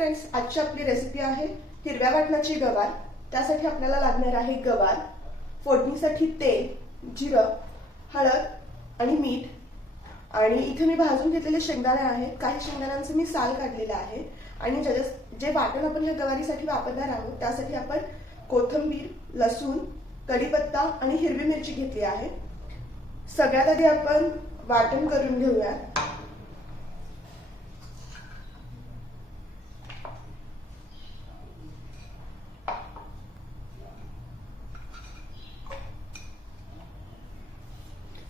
Friends, आजची आपली recipe आहे हिरव्या वाटणाची गवार। त्यासाठी आपल्याला लागणार आहे गवार, फोडणीसाठी तेल, जिरं, हळद आणि मीठ। आणि इथे मी भाजून घेतलेले शेंगदाणे आहेत। काही शेंगदाण्यांचे मी साल काढलेले आहे। आणि जे वाटण आपण ह्या गवारीसाठी वापरणार आहोत त्यासाठी आपण कोथिंबीर, लसूण, कढीपत्ता आणि हिरवी मिरची घेतली आहे। सगळ्यात आधी आपण वाटण करून घेऊया।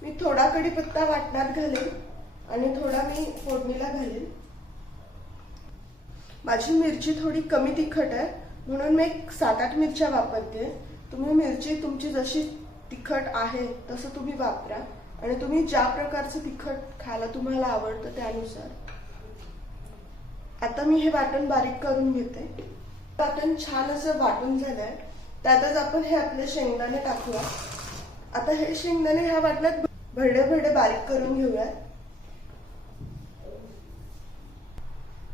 मी थोडा कढीपत्ता वाटणात घालेन आणि थोडा मी फोडणीला घालेन। माझी मिरची थोडी कमी तिखट आहे म्हणून मी 7-8 मिरच्या वापरते। तुम्ही मिरची तुमची जशी तिखट आहे तसं तुम्ही वापरा आणि तुम्ही ज्या प्रकारचं तिखट खायला तुम्हाला आवडतं त्यानुसार। आता मी हे वाटण बारीक करून घेते। वाटण छान असं वाटून झालंय। त्यातच आपण हे आपले शेंगदाणे टाकूया। आता हे शेंगदाणे ह्या वाटणात भरडे भरडे बारीक करून घेऊया।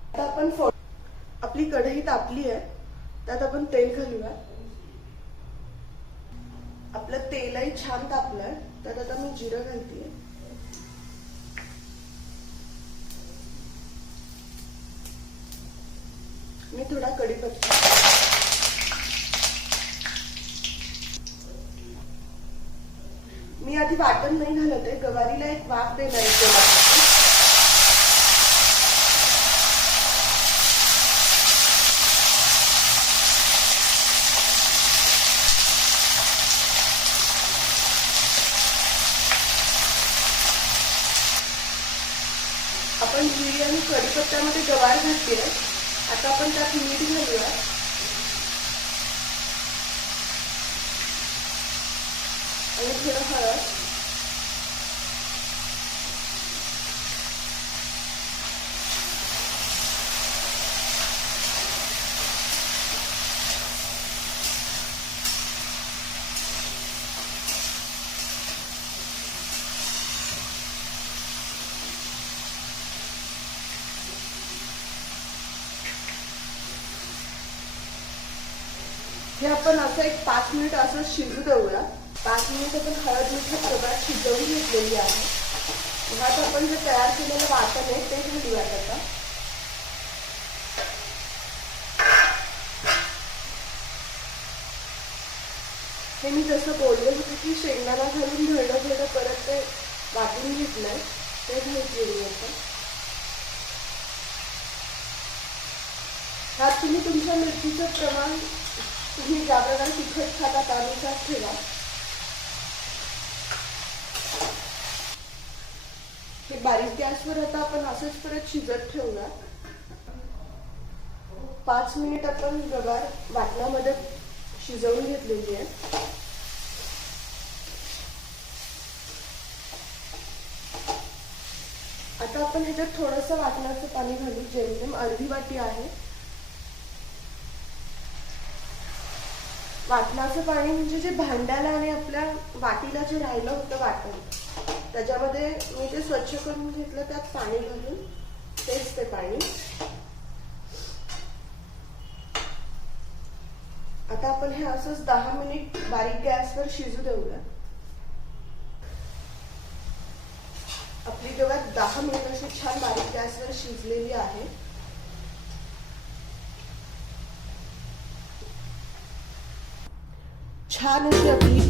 आता आपण आपली कढई तापली आहे, त्यात आपण तेल घालूया। आपलं तेलही छान तापलंय, त्यात आता मी जिरं घालते। मी थोडा कढीपत्ता, मी आधी वाटण नाही घालत आहे, गवारीला एक वाफ देणार आहे। आपण जिरे आणि कढीपत्त्यामध्ये गवार घातली आहे। आता आपण त्यात मीठ घालूया आणि थोडं हळद। हे आपण असं एक 5 मिनिट असं शिजू देऊया। 5 मिनिट आपण हळद मिठात गवार शिजवून घेतलेली आहे। आता आपण जे तयार केलेलं वाटण आहे ते घालूया। आता हे मी जसं बोलले होते की शेंगदाणा घालून भरडं भरडं परत ते वाटून घेतलंय, ते घालते आता। ह्यात तुम्ही तुमच्या मिरचीचं प्रमाण तुम्ही ज्या प्रकारे तिखट खाता त्यानुसार ठेवा। हे बारीक गॅसवर आता आपण असंच परत शिजत ठेवूया। 5 मिनिट आपण गवार वाटणामध्ये शिजवून घेतलेली आहे। आता आपण ह्याच्यात थोडंसं वाटणाचं पाणी घालू, जेमतेम अर्धी वाटी आहे। वाटणाचं पाणी म्हणजे जे भांड्याला आणि आपल्या वाटीला जे राहिलं होतं वाटण, त्याच्यामध्ये मी ते स्वच्छ करून घेतलं, त्यात पाणी घालून तेच ते पाणी। आता आपण हे असंच 10 मिनिट बारीक गॅसवर शिजू देऊया। आपली गवार 10 मिनिट अशी छान बारीक गॅसवर शिजलेली आहे। छान अशी आपली